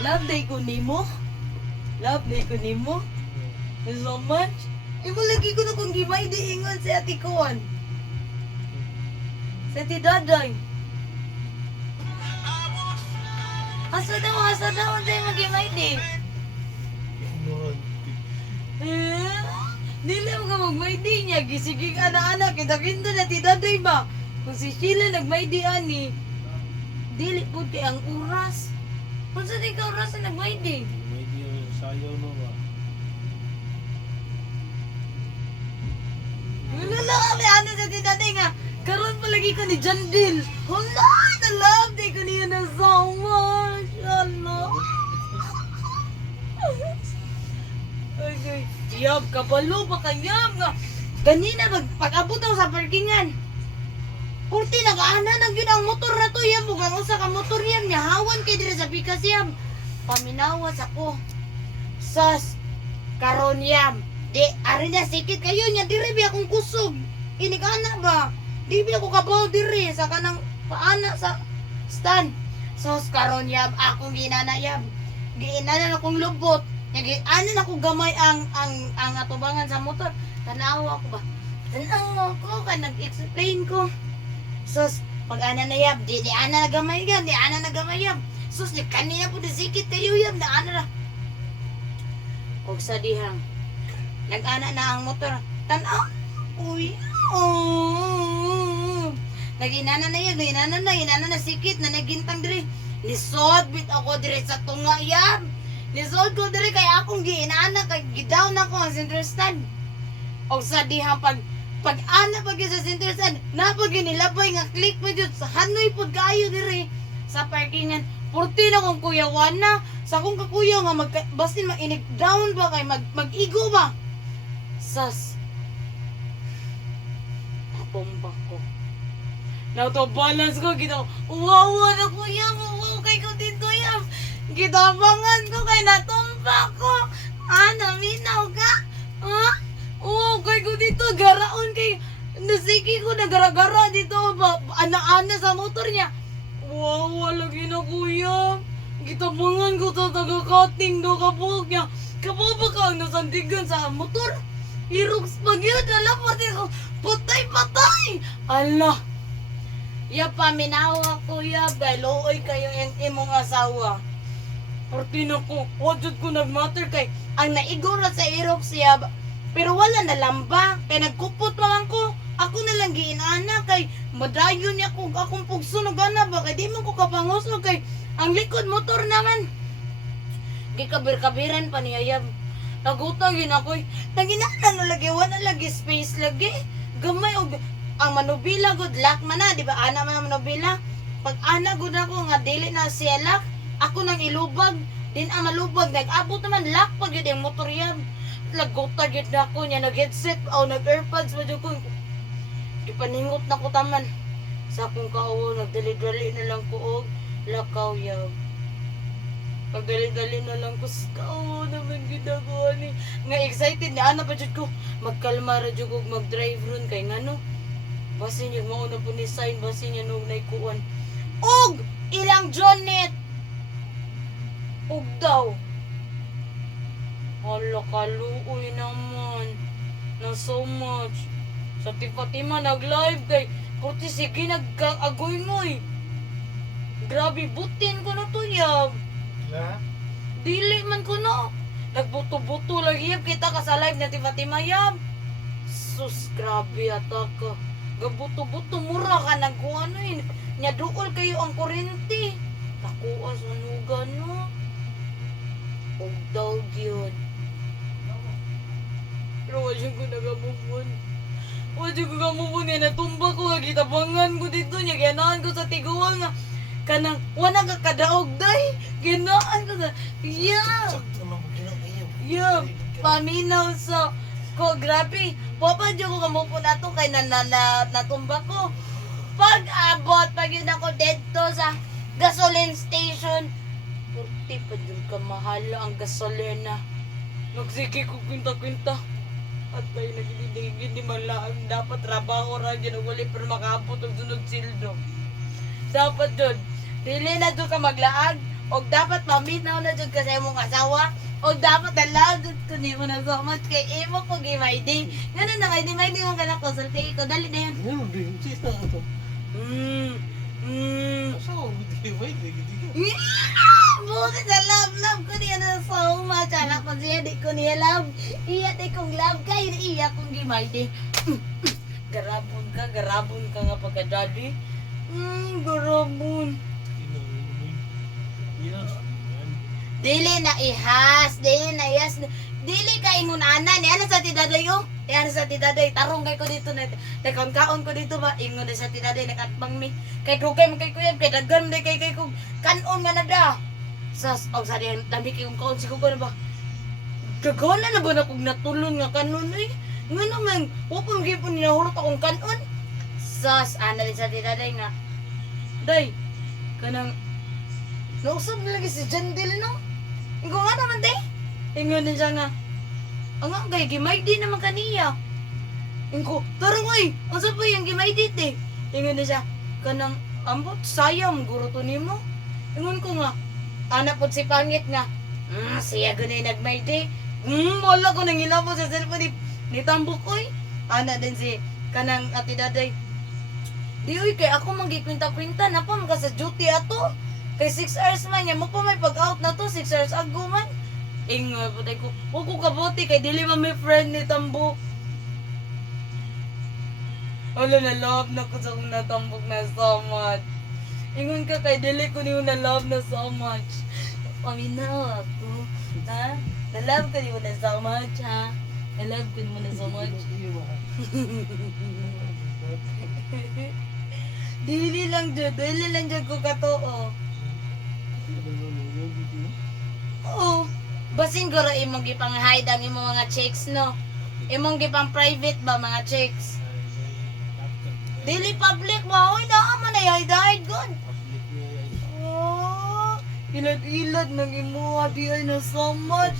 Love day ko nimo. Love day ko nimo. So much. Imo lagi ko na kung gimay di ingon sa ati Kuan. Sa ti Daday. Asa daw tayo mag-gimay di. Dili mo ka mag-may di niya. Gisigig ana-ana. Kita-kinta na ti Daday ba? Kung si Sheila nag-may di ani. Dili po ti ang oras. Kung sa di ka oras na nag-may di. May di sayaw no ba? Wala lang kami ano sa ti Daday nga. Karoon pa lagi ko ni Jandil. Hala! Na-love day ko niya na so much. Hala! Okay. Yab, kabalo pa kanyab nga. Ganina, pag-abot ako sa parkingan. Kurti, nag-aana ng yun ang motor na to. Yab, mukhang usa ka motor yab. Niyahawan kay dire sa pikas yab. Paminawas ako. Sas, karon yab. Di, ari na sikit kayo niya. Dire bi akong kusog. Inig-ana ba? Di bi ako kabaw dire. Sa kanang paana sa stand. Sas, karon yab. Akong ginana yab. Giinana akong lubot. Ano na ko gamay ang atubangan sa motor. Tanawa ko ba? Tanawa ko ka nag-explain ko. Sus, pag ana na yab, di ana na gamay yab, di ana na gamay yab. Sus, di kanina po di sikit kayo yab, na ana na. Og sa dihang, nag-ana na ang motor. Tanaw, uy, oh. Nag-inana na yab, inana na sikit, na nagintang diri. Nisod, bit ako diri sa tunga yab. Nisod ko diri kay akong giinana kay gidown ako ang center stand. Og sa dihang pag ana pag sa center stand, napag ginilabay nga click mo jud sa hanoy pud kaayo diri sa parkingan. Purti na kong kuyawan na sa akong kakuya nga basin mainig down ba kay mag-igo ba. Sas. Napomba ko. Now to balance ko gito. Wow, na kuya mo. Wow, kay ko dito yan. Gitabangan ko kay natumba ko. Naminaw ka? Oo, kay ko dito. Garaon kay... Nasiki ko na gara-gara dito. Ana-ana sa motor niya. Wow, lagi na kuya. Gitabangan ko to taga-cutting do kapog niya. Kapaba ka ang nasandigan sa motor. Iruks pag yun. Alam pati ko. Patay-patay. Allah. Ya paminawa ko ya. Beloy kayo yung imong asawa. Portino ko, wajud ko nagmatter kay ang naigura sa irok siya pero wala na lamba kay nagkupot naman ko. Ako na lang giinana kay madayon niya kung akong pugsunog ana ba kay di man ko kapangusog kay ang likod motor naman. Gikabir-kabiran pa niya yab. Nagutang yun ako. Naginana na lagi, wala lagi space lagi. Gamay og ang manubila good luck man na, di ba? Ana man ang manubila. Pag ana good ako nga dili na siya luck. Ako nang ilubag, din ang malubag, nag-abot naman, lock pag yun yung motor yan. Lagot target na ako niya, nag-headset, o nag-airpods, medyo ko. Ipaningot na ko taman. Sa akong kauwo, nagdali-dali na lang ko, og lakaw yaw. Pagdali-dali na lang ko, sa kauwo naman ginagawa ni. Nga excited na, ano pa dyan ko, magkalma radyo ko, mag-drive ron, kay nga no. Basin yung mauna po ni sign, basin yung nung naikuan. Og! Ilang Jonet! Og daw. Hala, kaluoy naman. Na so much. Sa Fatima nag-live kay puti sige nag-agoy mo eh. Grabe, butin ko na to yab. La? Dili man ko na. Nagbuto-buto lagi yab kita ka sa live na Fatima yab. Sus, grabe ata ka. Gabuto-buto, mura ka nagkuha ano eh. Nyaduol kayo ang kurente. Takuan sa nugan no. Og daw yun. Pero wala ko nagamubon. Wala ko nagamubon niya. Natumba ko. Gitabangan ko dito niya. Gyanaan ko sa tiguan nga. Kanang wala ka kadaog day. Gyanaan ko sa... Yeah! Yeah! Paminaw sa... Ko, grabe. Papa dyan ko kamupon na to kay natumba ko. Pag abot, pag yun ako dito sa gasoline station, 40 pa dyan ka mahala ang gasolina. Nagsiki ko kwinta-kwinta. At may nagiging di man lang dapat trabaho ra dyan. Wali pero makaabot ang sunod sildo. Dapat doon. Dili na doon ka maglaag. Og dapat paminaw na jud kasi imong asawa. Og dapat nalagod ko ni mo na so much kay imo ko gimaydi. Ganun na maydi mo kana consultate ko dali na yun. Ano din? Sis na ito. Asa ko? Wait, Buti sa love ko niya na so much. Anak ko siya, di ko niya love. Iya, di kong love ka, iya kong gimaydi. Garabon ka nga pagka-daddy. Garabon. Dili na ihas, dili na ihas. Dili ka ingon ana ni ana sa tidaday yo. Ano sa tidaday tarong kay ko dito na kaon ko dito ba ingon na sa tidaday nakatbang mi. Kay drugay man kay kuya kay daghan day kay ko kanon nga nada. Sas og sa diyan dami kay kong kaon siguro na ba. Gagana na ba na kog natulon nga kanon eh. Ngano man wa ko gipon niya hulot akong kanon. Sas ana din sa tidaday nga. Day kanang nausap na lagi si Jandil no. Ingo nga naman day. Ingon din siya nga. Ang nga kay gimaydi naman kaniya. Ingo, tarong ay, ang sa po yung gimaydi te. Ingon din siya, kanang ambot sayang guro to nimo. Ingon ko nga, anak po si pangit nga. Siya gunay nagmaydi. Wala ko nang ilabo sa cellphone ni Tambok oy. Ana din si kanang ati daday. Di oy kay ako magikwinta-kwinta na pa mga sa duty ato. Kay 6 hours man niya, mo pa may pag-out na to, 6 hours ago man. Ingo, putay ko, huwag ko kabuti, kay dili man may friend ni Tambok. Wala na love na ko sa kong natambok na so much. Ingon ka kay dili ko niyo na love na so much. Paminaw ako, ha? Na love ko niyo na so much, ha? I love ko niyo na so much. Dili lang dyan ko katoo. Oo. Basin guro imong gipang hide ang imong mga chicks no. Imong gipang private ba mga chicks? Dili public ba? Oy naa man ay hide good. Oh, ilad-ilad ng imuha di ay na so much.